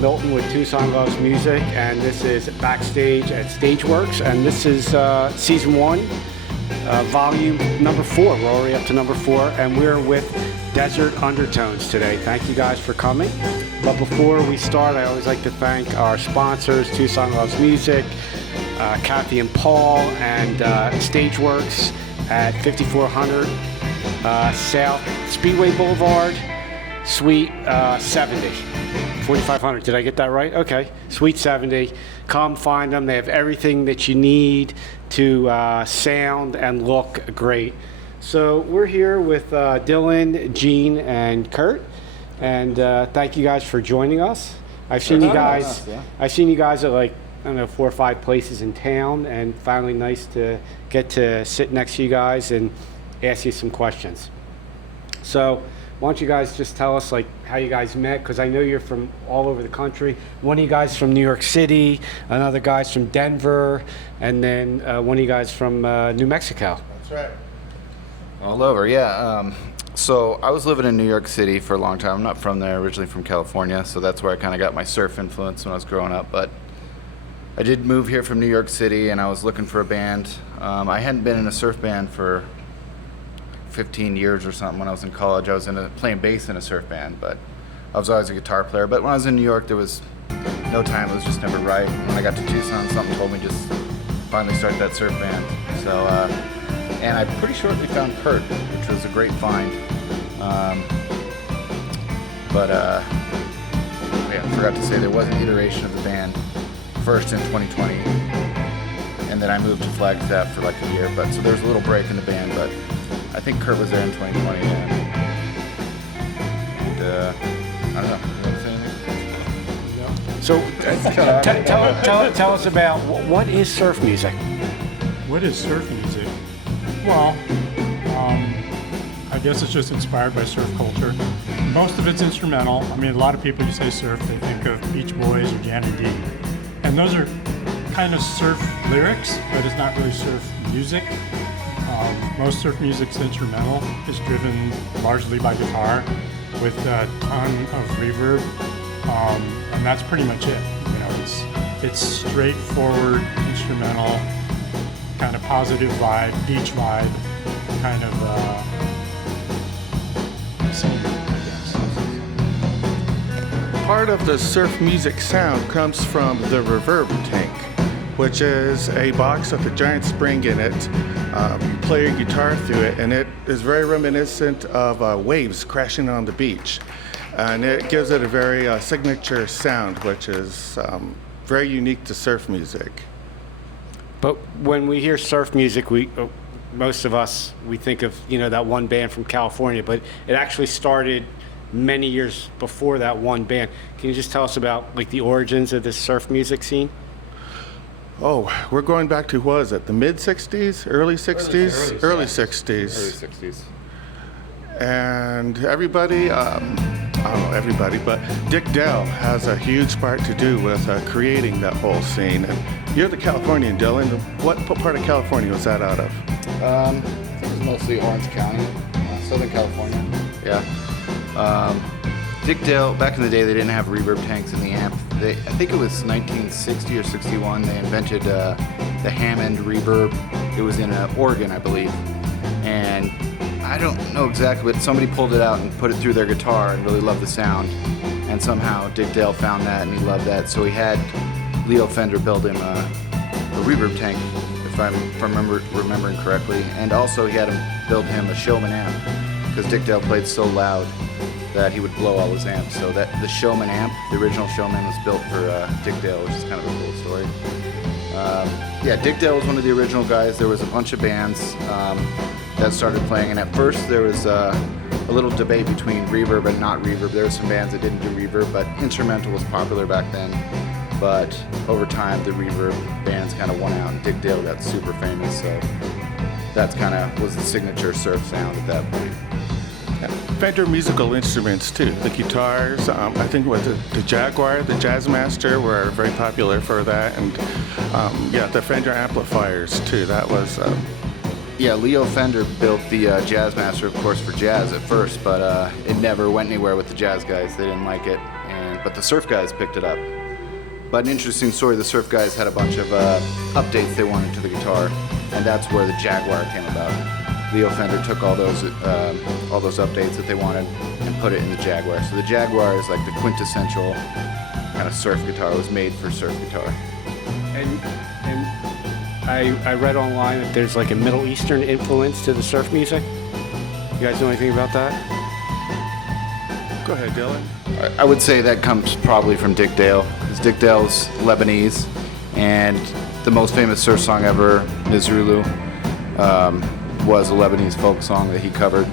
Milton with Tucson Loves Music, and this is Backstage at Stagewerx, and this is Season 1, Volume number 4. We're already up to number 4, and we're with Desert Undertones today. Thank you guys for coming. But before we start, I always like to thank our sponsors, Tucson Loves Music, Kathy and Paul, and Stagewerx at 5400 South Speedway Boulevard, Suite 70. 4500, did I get that right? Okay, Suite 70. Come find them. They have everything that you need to sound and look great. So we're here with Dylan, Gene, and Kurt, and thank you guys for joining us. I've seen you guys. I've seen you guys at like, I don't know, 4 or 5 places in town, and finally nice to get to sit next to you guys and ask you some questions. So why don't you guys just tell us like how you guys met, because I know you're from all over the country. One of you guys from New York City, another guy's from Denver, and then one of you guys from New Mexico. That's right. All over, yeah. So I was living in New York City for a long time. I'm not from there, originally from California, so that's where I kind of got my surf influence when I was growing up. But I did move here from New York City, and I was looking for a band. I hadn't been in a surf band for 15 years or something. When I was in college, I was playing bass in a surf band, but I was always a guitar player. But when I was in New York, there was no time. It was just never right. When I got to Tucson, something told me just finally start that surf band. So, and I pretty shortly found Kurt, which was a great find. Yeah, I forgot to say there was an iteration of the band first in 2020, and then I moved to Flagstaff for like a year. But so there was a little break in the band, but I think Kurt was there in 2020, and I don't know. You want to say anything? So tell us about what is surf music? What is surf music? Well, I guess it's just inspired by surf culture. Most of it's instrumental. I mean, a lot of people, you say surf, they think of Beach Boys or Jammy D. And those are kind of surf lyrics, but it's not really surf music. Most surf music's instrumental. It's driven largely by guitar with a ton of reverb, and that's pretty much it. You know, it's straightforward instrumental, kind of positive vibe, beach vibe, kind of singing, I guess. Part of the surf music sound comes from the reverb tank, which is a box with a giant spring in it. You play your guitar through it, and it is very reminiscent of waves crashing on the beach. And it gives it a very signature sound, which is very unique to surf music. But when we hear surf music, most of us, we think of, you know, that one band from California, but it actually started many years before that one band. Can you just tell us about like the origins of this surf music scene? Oh, we're going back to, what is it, the mid-'60s, early 60s? Early 60s. Early 60s. And everybody, I don't know everybody, but Dick Dale has a huge part to do with creating that whole scene. And you're the Californian, Dylan. What part of California was that out of? I think it was mostly Orange County, Southern California. Yeah. Dick Dale, back in the day, they didn't have reverb tanks in the amp. I think it was 1960 or 61, they invented the Hammond reverb. It was in Oregon, I believe. And I don't know exactly, but somebody pulled it out and put it through their guitar and really loved the sound. And somehow Dick Dale found that and he loved that. So he had Leo Fender build him a reverb tank, if I'm remembering correctly. And also he had him build him a Showman amp, because Dick Dale played so loud that he would blow all his amps. So that the Showman amp, the original Showman, was built for Dick Dale, which is kind of a cool story. Yeah, Dick Dale was one of the original guys. There was a bunch of bands that started playing, and at first there was a little debate between reverb and not reverb. There were some bands that didn't do reverb, but instrumental was popular back then. But over time, the reverb bands kind of won out, and Dick Dale got super famous. So that's kind of was the signature surf sound at that point. Fender musical instruments too. The guitars, I think with the Jaguar, the Jazzmaster were very popular for that, and yeah, the Fender amplifiers too. That was. Yeah, Leo Fender built the Jazzmaster, of course, for jazz at first, but it never went anywhere with the jazz guys. They didn't like it, and but the surf guys picked it up. But an interesting story, the surf guys had a bunch of updates they wanted to the guitar, and that's where the Jaguar came about. Leo Fender took all those updates that they wanted and put it in the Jaguar. So the Jaguar is like the quintessential kind of surf guitar. It was made for surf guitar. And I read online that there's like a Middle Eastern influence to the surf music. You guys know anything about that? Go ahead, Dylan. I would say that comes probably from Dick Dale, because Dick Dale's Lebanese, and the most famous surf song ever, Nizrulu, was a Lebanese folk song that he covered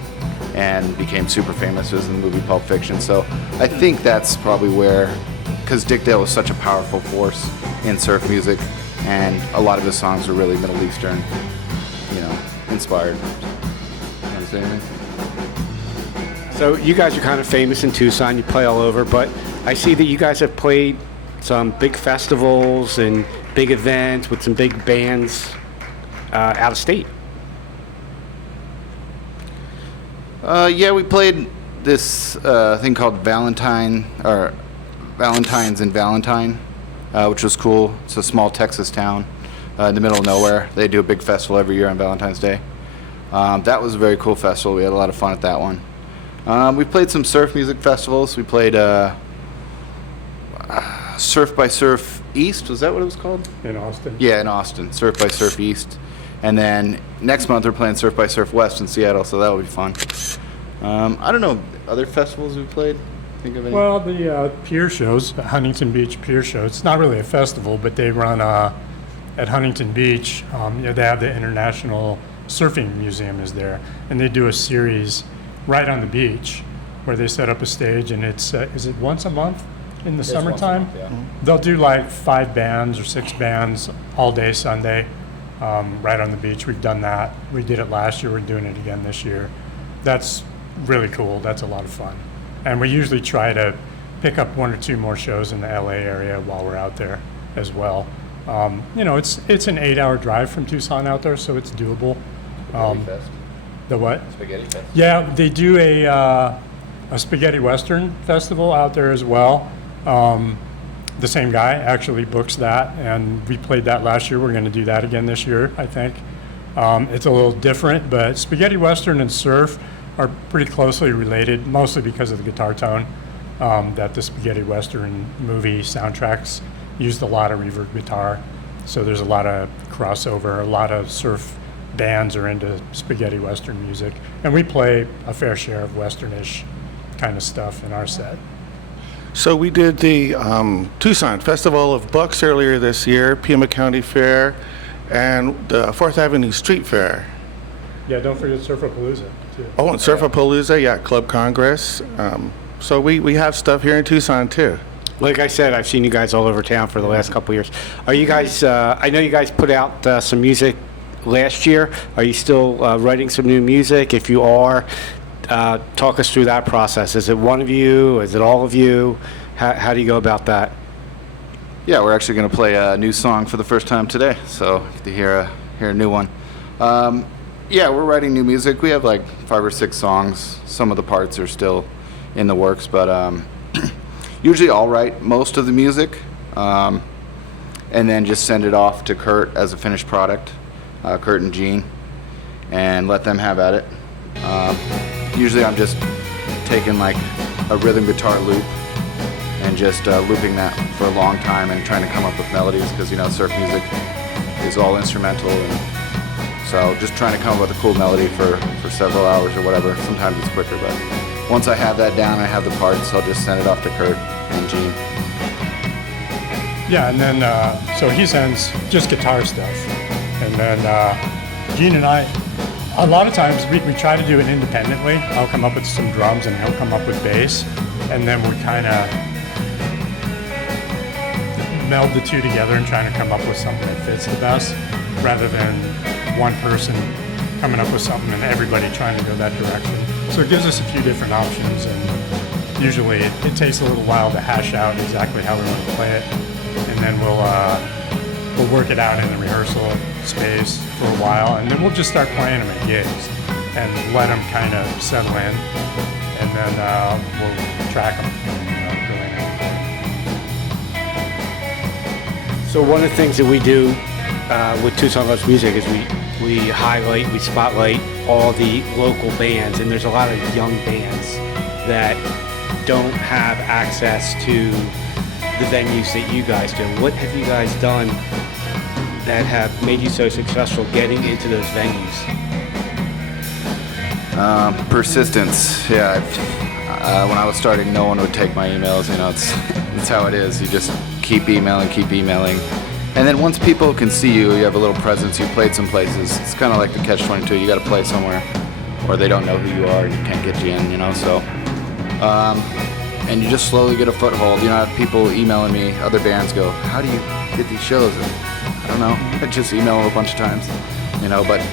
and became super famous. It was in the movie Pulp Fiction. So I think that's probably where, because Dick Dale was such a powerful force in surf music, and a lot of his songs are really Middle Eastern, inspired. You want to say anything? So you guys are kind of famous in Tucson. You play all over, but I see that you guys have played some big festivals and big events with some big bands out of state. Yeah, we played this thing called Valentines in Valentine, which was cool. It's a small Texas town in the middle of nowhere. They do a big festival every year on Valentine's Day. That was a very cool festival. We had a lot of fun at that one. We played some surf music festivals. We played Surf by Surf East. Was that what it was called? In Austin. Yeah, in Austin. Surf by Surf East. And then next month we're playing Surf by Surf West in Seattle, so that will be fun. I don't know, other festivals we've played? Think of any? Well, the pier shows, Huntington Beach Pier Show, it's not really a festival, but they run at Huntington Beach. They have the International Surfing Museum is there, and they do a series right on the beach where they set up a stage, and it's, is it once a month in the summertime? Once a month, yeah. They'll do like 5 bands or 6 bands all day Sunday right on the beach. We've done that. We did it last year. We're doing it again this year. That's really cool. That's a lot of fun. And we usually try to pick up 1 or 2 more shows in the LA area while we're out there as well. It's an 8-hour drive from Tucson out there, so it's doable. Spaghetti Fest. The what? Spaghetti Fest. Yeah, they do a spaghetti western festival out there as well. The same guy actually books that, and we played that last year. We're going to do that again this year, I think. It's a little different, but spaghetti western and surf are pretty closely related, mostly because of the guitar tone. That the spaghetti western movie soundtracks used a lot of reverb guitar, so there's a lot of crossover. A lot of surf bands are into spaghetti western music, and we play a fair share of westernish kind of stuff in our set. So we did the Tucson Festival of Books earlier this year, Pima County Fair, and the 4th Avenue Street Fair. Yeah, don't forget Surfapalooza too. Oh, and Surfapalooza, yeah, Club Congress. So we have stuff here in Tucson too. Like I said, I've seen you guys all over town for the last couple of years. Are you guys, I know you guys put out some music last year. Are you still writing some new music? If you are, talk us through that process. Is it one of you? Is it all of you? How do you go about that? Yeah, we're actually going to play a new song for the first time today, so you get to hear a new one. Yeah, we're writing new music. We have like 5 or 6 songs. Some of the parts are still in the works, but usually I'll write most of the music and then just send it off to Kurt as a finished product, Kurt and Gene, and let them have at it. Usually I'm just taking like a rhythm guitar loop and just looping that for a long time and trying to come up with melodies, because surf music is all instrumental, and so just trying to come up with a cool melody for several hours or whatever. Sometimes it's quicker, but once I have that down, I have the parts, I'll just send it off to Kurt and Gene. Yeah, and then so he sends just guitar stuff, and then Gene and I, a lot of times we try to do it independently. I'll come up with some drums and he'll come up with bass, and then we kind of meld the two together and trying to come up with something that fits the best, rather than one person coming up with something and everybody trying to go that direction. So it gives us a few different options, and usually it takes a little while to hash out exactly how we want to play it, and then we'll work it out in the rehearsal space for a while, and then we'll just start playing them at gigs and let them kind of settle in, and then we'll track them. So one of the things that we do with Tucson Loves Music is we highlight, we spotlight all the local bands, and there's a lot of young bands that don't have access to the venues that you guys do. What have you guys done that have made you so successful getting into those venues? Persistence. Yeah. When I was starting, no one would take my emails. You know, it's how it is. You just keep emailing. And then once people can see you, you have a little presence, you played some places. It's kind of like the catch-22. You got to play somewhere, or they don't know who you are, and you can't get you in, you know, so. And you just slowly get a foothold. You know, I have people emailing me, other bands go, how do you get these shows? And I don't know. I just email them a bunch of times, you know, but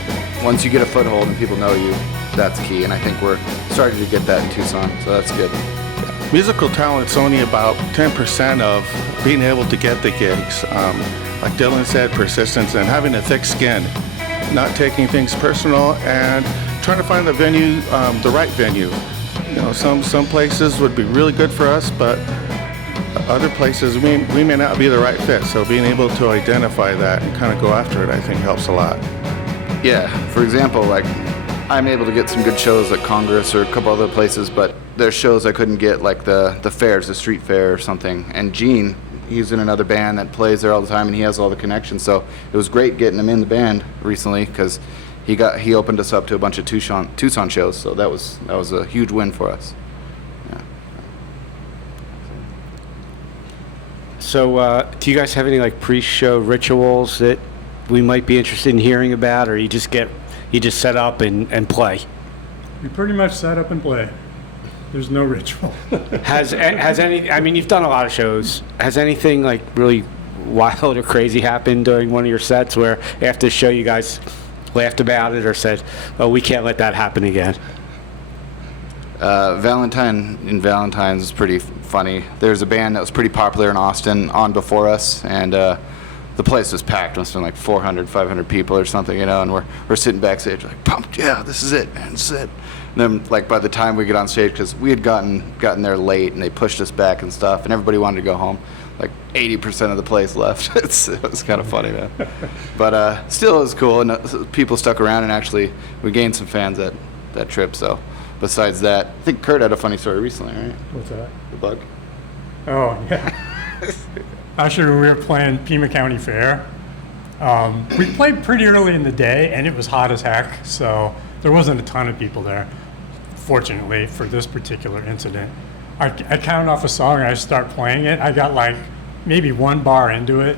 once you get a foothold and people know you, that's key. And I think we're starting to get that in Tucson, so that's good. Musical talent's only about 10% of being able to get the gigs. Like Dylan said, persistence and having a thick skin, not taking things personal, and trying to find the venue, the right venue. You know, some places would be really good for us, but other places we may not be the right fit. So being able to identify that and kind of go after it, I think helps a lot. Yeah, for example, like I'm able to get some good shows at Congress or a couple other places, but there's shows I couldn't get, like the fairs, the street fair or something. And Gene, he's in another band that plays there all the time, and he has all the connections. So it was great getting him in the band recently because he opened us up to a bunch of Tucson shows. So that was a huge win for us. Yeah. So do you guys have any like pre-show rituals that we might be interested in hearing about, or you just set up and play? We pretty much set up and play. There's no ritual. Has any? I mean, you've done a lot of shows. Has anything like really wild or crazy happened during one of your sets where after the show you guys laughed about it or said, "Oh, we can't let that happen again"? Valentine's is pretty funny. There's a band that was pretty popular in Austin on before us, and the place was packed. It must have been like 400, 500 people or something, you know, and we're sitting backstage like pumped. Yeah, this is it, man. This is it. And then, like, by the time we get on stage, because we had gotten there late and they pushed us back and stuff, and everybody wanted to go home, like 80% of the place left. It was kind of funny, man. But still, it was cool, and people stuck around, and actually we gained some fans that trip. So besides that, I think Kurt had a funny story recently, right? What's that? The bug. Oh, yeah. Actually, when we were playing Pima County Fair, we played pretty early in the day, and it was hot as heck, so there wasn't a ton of people there. Fortunately, for this particular incident, I counted off a song and I start playing it. I got like maybe one bar into it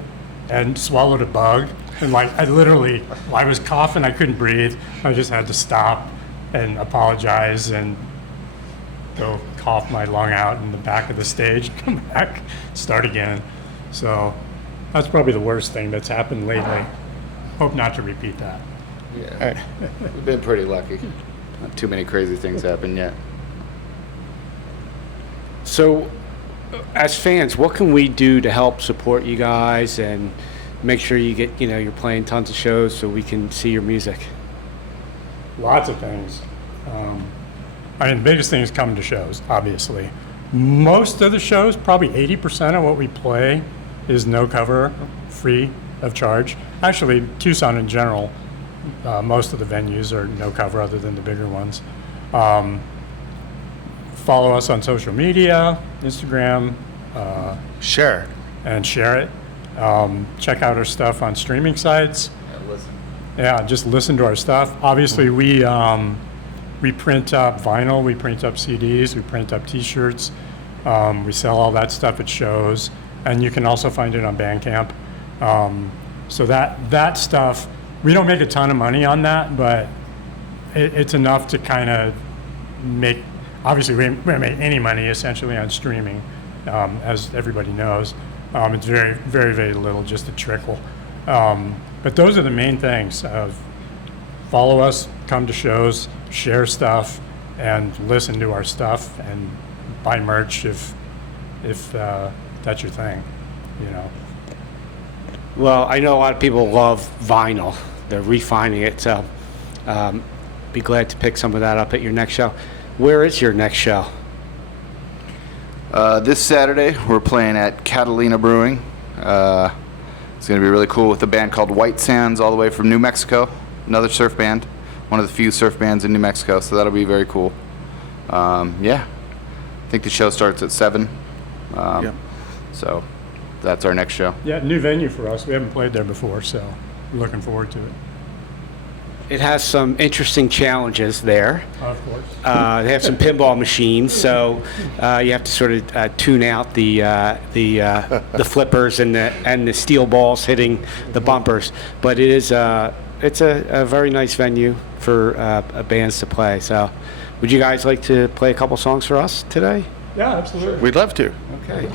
and swallowed a bug, and like I was coughing, I couldn't breathe. I just had to stop and apologize and go cough my lung out in the back of the stage, come back, start again. So that's probably the worst thing that's happened lately. Hope not to repeat that. Yeah, we've been pretty lucky. Not too many crazy things happen yet. So, as fans, what can we do to help support you guys and make sure you get, you're playing tons of shows so we can see your music? Lots of things. The biggest thing is coming to shows, obviously. Most of the shows, probably 80% of what we play is no cover, free of charge. Actually, Tucson in general, most of the venues are no cover other than the bigger ones. Follow us on social media, Instagram. Share. And share it. Check out our stuff on streaming sites. Yeah, just listen to our stuff. Obviously, we print up vinyl, we print up CDs, we print up T-shirts. We sell all that stuff at shows, and you can also find it on Bandcamp. So that stuff, we don't make a ton of money on that, but it's enough to kind of make. Obviously, we don't make any money essentially on streaming, as everybody knows. It's very, very, very little, just a trickle. But those are the main things. Follow us, come to shows, share stuff, and listen to our stuff, and buy merch if that's your thing, Well, I know a lot of people love vinyl. They're refining it, so be glad to pick some of that up at your next show. Where is your next show? This Saturday, we're playing at Catalina Brewing. It's going to be really cool with a band called White Sands, all the way from New Mexico. Another surf band, one of the few surf bands in New Mexico. So that'll be very cool. Yeah, I think the show starts at 7. Yeah. So that's our next show. Yeah, new venue for us. We haven't played there before, so we're looking forward to it. It has some interesting challenges there. Of course. They have some pinball machines, so you have to sort of tune out the flippers and the steel balls hitting the bumpers. But it's a very nice venue for bands to play. So, would you guys like to play a couple songs for us today? Yeah, absolutely. We'd love to. Okay.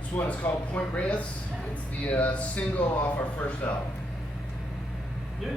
This one is called Point Reyes. It's the single off our first album. Yeah.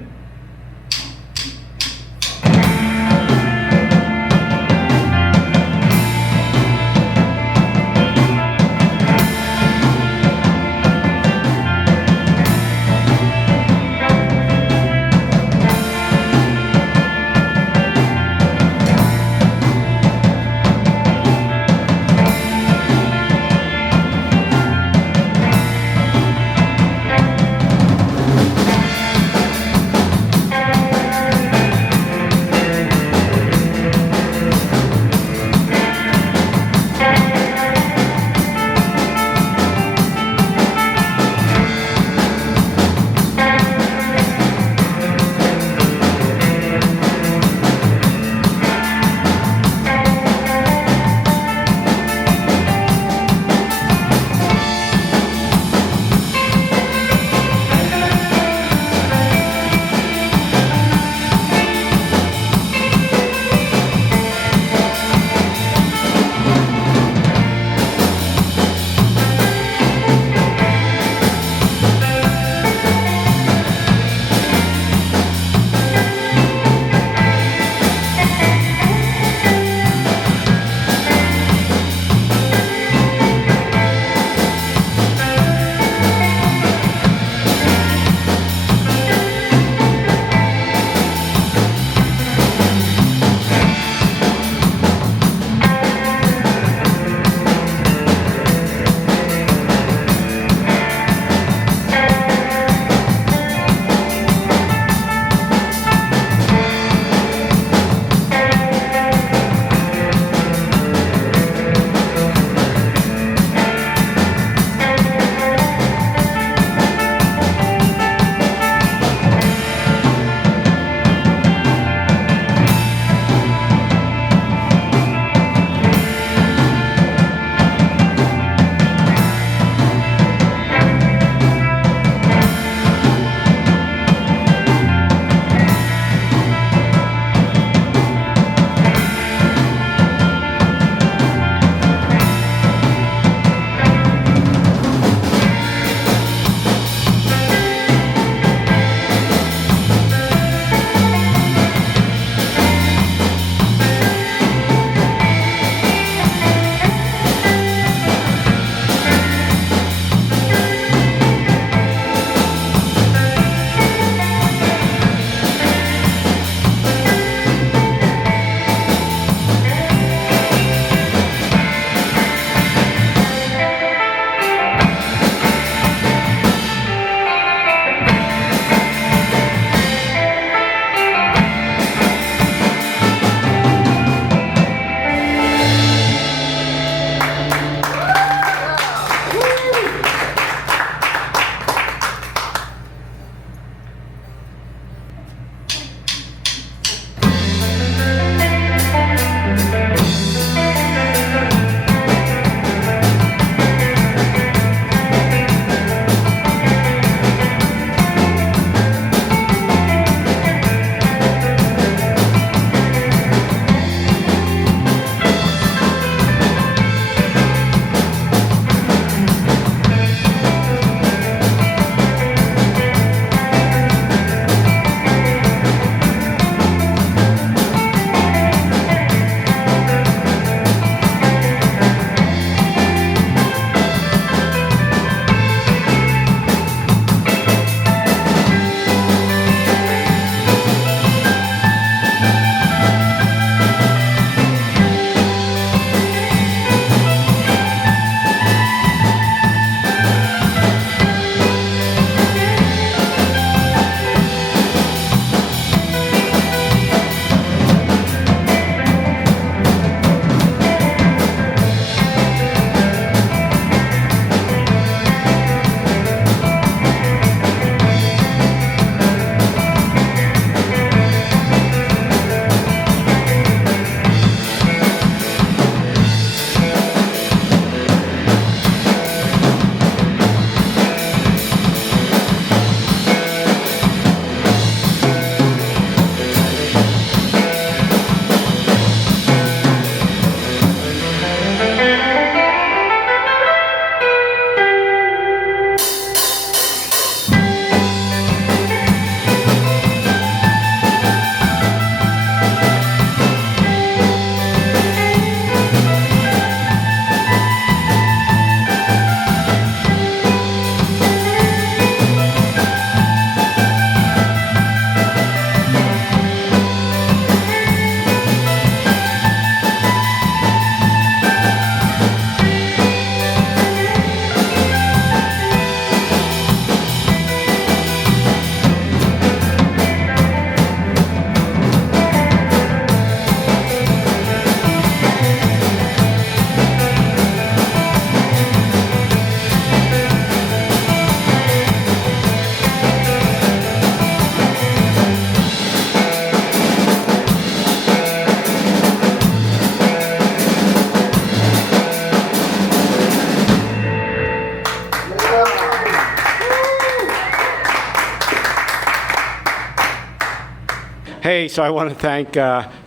Hey, so I want to thank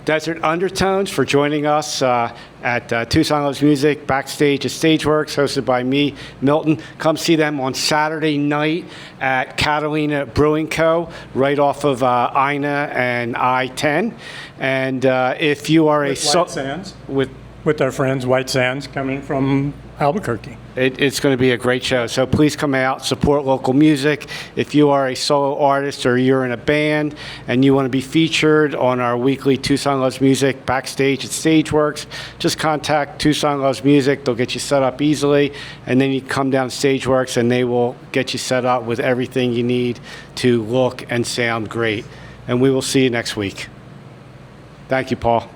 Desert Undertones for joining us at Tucson Loves Music, Backstage at Stagewerx, hosted by me, Milton. Come see them on Saturday night at Catalina Brewing Co., right off of Ina and I-10. And if you are With White Sands. With our friends White Sands coming from Albuquerque. It's going to be a great show. So please come out, support local music. If you are a solo artist or you're in a band and you want to be featured on our weekly Tucson Loves Music Backstage at Stagewerx, just contact Tucson Loves Music. They'll get you set up easily. And then you come down to Stagewerx and they will get you set up with everything you need to look and sound great. And we will see you next week. Thank you, Paul.